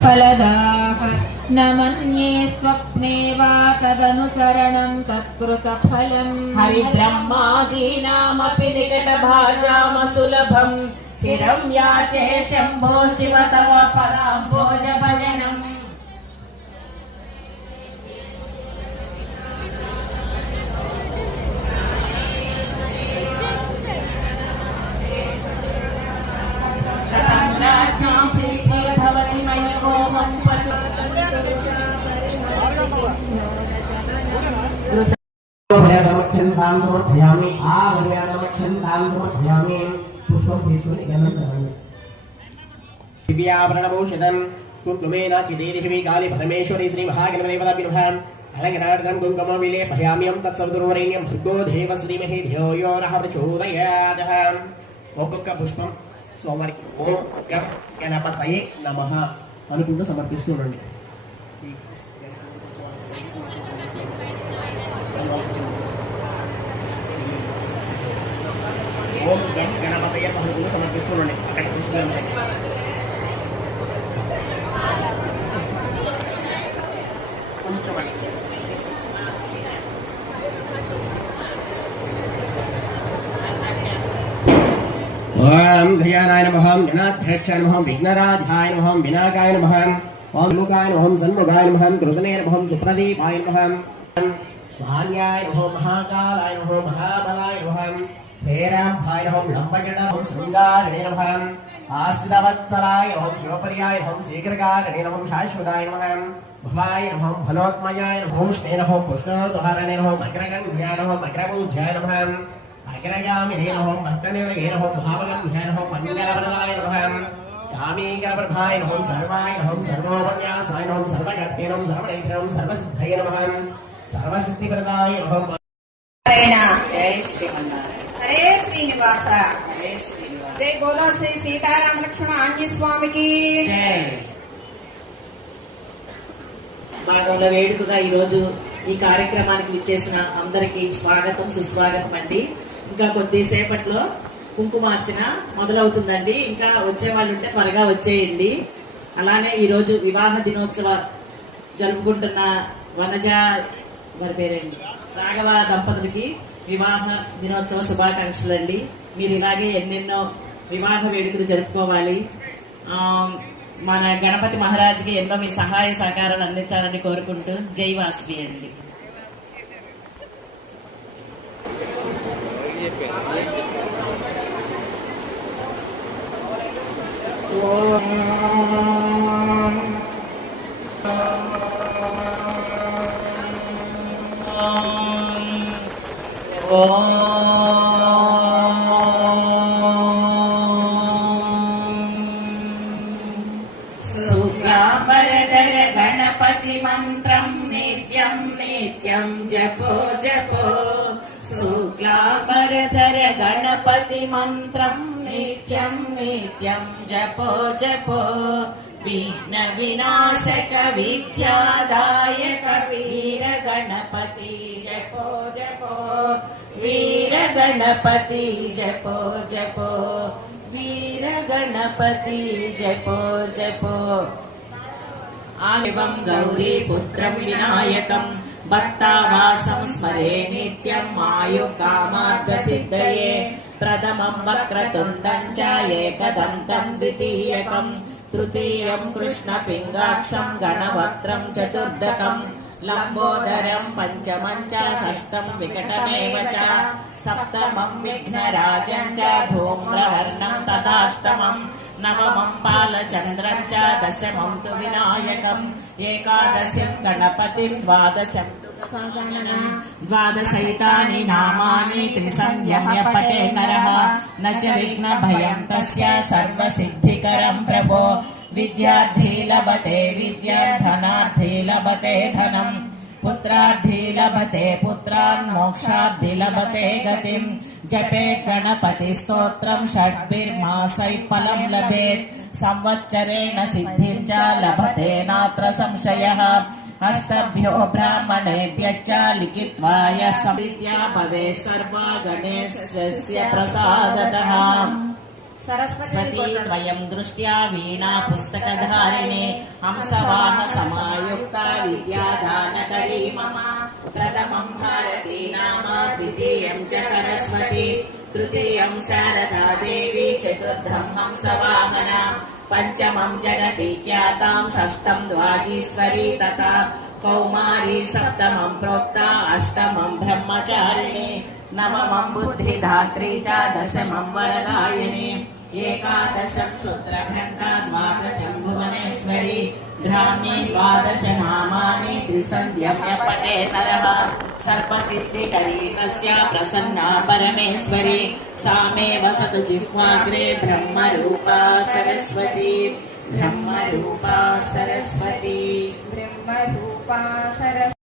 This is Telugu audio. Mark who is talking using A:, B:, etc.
A: फलदाः न मन्ये स्वप्ने वा तदनुसरणं तत्कृतफलम्
B: हरिब्रह्मादीनामपि निकटभाजामसुलभम् चिरं याचे शम्भो शिव तव पदाम्भोज
C: భయాదమక్షంతాం సమర్పయామి ఆ భయాదమక్షంతాం సమర్పయామి పుష్పం తీసుకుని గమనం చదవండి దివ్యాభరణభూషితం కుంకుమేన చిదేదివి గాలి పరమేశ్వరి శ్రీ మహాగణపతిపదవినుభ అలంకరార్థం కుంకుమ విలేపయామ్యం తత్సవితుర్వరేణ్యం భర్గో దేవ శ్రీమహి ధ్యోయోరహ యో ఒక్కొక్క పుష్పం స్వామివారికి. ఓం గం గణపతయే నమ అనుకుంటూ సమర్పిస్తూ ఉండండి ఓం గం గణపతయ సమర్పిస్తున్నాయి అక్కడ తీసుకురండి కొంచెం ఓం ధ్యానాయ నమః గణాధ్యక్షాయ నమః విఘ్నరాజాయ నమః వినాకాయ నమః ఓం లోకాయ నమః సన్ముఖాయ నమః కృతనే నమః సుప్రదీపాయ నమః భాన్యాయ నమః మహాకాలాయ నమః మహాబలాయ నమః హేరాంభాయ నమః లంబజడాయ శృంగారణే నమః ఆశ్రితవత్సలాయ నమః శివపర్యాయ నమః శీఘ్రకారణే నమః శాశ్వతాయ నమః భవాయ నమః ఫలోత్మయాయ నమః ఉష్ణే నమః పుష్ణోద్ధారణే నమః అగ్రగణ్యాయ నమః అగ్రమూధ్యాయ నమః అగ్రగామి నమః భక్తనిలయ నమః భావగంధ్యాయ నమః మంగళప్రదాయ నమః చామీకరప్రభాయ నమః సర్వాయ నమః సర్వోపన్యాసాయ నమః సర్వగత్తే నమః సర్వనేత్రం సర్వసిద్ధయ నమః సర్వసిద్ధిప్రదాయ
D: హరే శ్రీనివాస.
B: జై
D: గోలా శ్రీ సీతారామ లక్ష్మణ ఆంజనేయ స్వామికి.
B: భాగంలో వేడుకగా ఈరోజు ఈ కార్యక్రమానికి విచ్చేసిన అందరికీ స్వాగతం సుస్వాగతం అండి. ఇంకా కొద్దిసేపట్లో కుంకుమార్చన మొదలవుతుందండి. ఇంకా వచ్చే వాళ్ళు ఉంటే త్వరగా వచ్చేయండి. అలానే ఈరోజు వివాహ దినోత్సవ జరుపుకుంటున్న వనజ వారి పేరేంటి రాఘవ దంపతులకి వివాహ దినోత్సవ శుభాకాంక్షలు అండి మీరు ఇలాగే ఎన్నెన్నో వివాహ వేడుకలు జరుపుకోవాలి. మన గణపతి మహారాజ్కి ఎన్నో మీ సహాయ సహకారాలు అందించాలని కోరుకుంటూ జై వాస్వి అండి. ఓ నిత్యం జపో జపో. శుక్లాంబరధర గణపతి మంత్రం నిత్యం నిత్యం. జపో జపో. విఘ్న వినాశక విద్యాదాయక వీర గణపతి. జపో జపో. వీర గణపతి జపో జపో. వీర గణపతి జపో జపో. ఆలివం గౌరీ పుత్రం వినాయకం. భక్తావాసం స్మరే నిత్యం మాయు కామార్థ సిద్ధయే ప్రథమం వక్రతుండం చ ఏకదంతం ద్వితీయకం. తృతీయం కృష్ణ పింగాక్షం గణవక్త్రం చతుర్దకం. లంబోదరం పంచమం చ షష్టం వికటమేవ చ. సప్తమం విఘ్నరాజం చ ధూమ్రహర్ణం తదాష్టమం. నవమం పాలచంద్రం చ దశమం తు వినాయకం ఏకాదశం గణపతిం ద్వాదశం. ద్వాదశైతాని నామాని త్రిసంయమ్య పటే నరః న చ విఘ్న భయం తస్య సర్వసిద్ధికరం ప్రభో విద్యార్థి లభతే విద్యాధనార్థి లభతే ధనం పుత్రార్థి లభతే పుత్రాన్ మోక్షార్థి లభతే గతిం జపే గణపతి స్తోత్రం షడ్భిర్మాసై ఫలం లభేత్ సంవత్సరేణ సిద్ధిర్చ లభతే నాత్ర సంశయ అష్టభ్యో బ్రాహ్మణేభ్యశ్చ లిఖిత్వాయ సమృత్యా భవే సర్వ గణేశస్య
D: ప్రసాదతః
B: సతి వయం దృష్ట్యా వీణా పుస్తకధారిణే. హంసవాహ సమాయుక్త విద్యాదానకరీ మమ. ప్రథమం భారతీ నామ ద్వితీయం చ సరస్వతి. తృతీయం శారదా దేవి చతుర్థం హంసవాహన. పంచమం జగతి ఖ్యాతాం షష్టం ద్వాగీశ్వరి తథా కౌమారి సప్తమం ప్రోక్త అష్టమం బ్రహ్మచారిణి. నవమం బుద్ధిధాత్రి చ దశమం వరదాయిని. एकादशं शुद्रघण्टाद्वादशं भुवनेश्वरी ब्राह्मी द्वादश नामानि त्रिसन्ध्यम्यपटे नरः सर्वसिद्धिकरी तस्या प्रसन्ना परमेश्वरी सा मे वसतु जिह्वाग्रे ब्रह्मरूपा सरस्वती ब्रह्मरूपा सरस्वती
D: ब्रह्मरूपा सरस्वती